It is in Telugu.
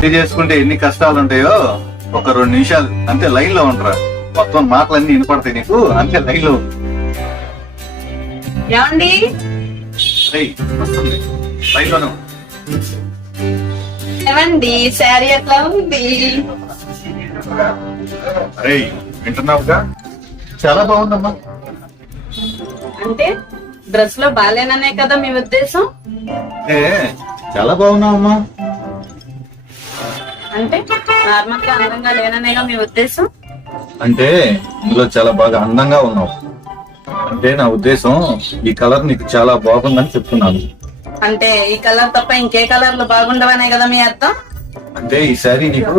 పెళ్లి చేసుకుంటే ఎన్ని కష్టాలు ఉంటాయో ఒక 2 నిమిషాలు అంతే లైన్ లో ఉంటారా, మొత్తం మాటలన్నీ వినపడతాయి నీకు. అంతే లైన్ లో ఏమండి వస్తుంది, లైన్ లోనే. ఏమండి శారీ ఎట్లా ఉంది? అరే వింటున్నావుగా, చాలా బాగుందమ్మా. అంటే డ్రెస్ లో బాలేననే కదా మీ ఉద్దేశం? ఏ చాలా బాగున్నావమ్మా. అంటే నార్మల్ గా అందంగా లేననేగా మీ ఉద్దేశం? అంటే ఇందులో చాలా బాగా అందంగా ఉన్నావు. అంటే నా ఉద్దేశం ఈ కలర్ నీకు చాలా బాగుందని చెప్తున్నాను. అంటే ఈ కలర్ తప్ప ఇంకే కలర్లు బాగుండవనే కదా మీ అర్థం? అంటే ఈ శారీ నీకు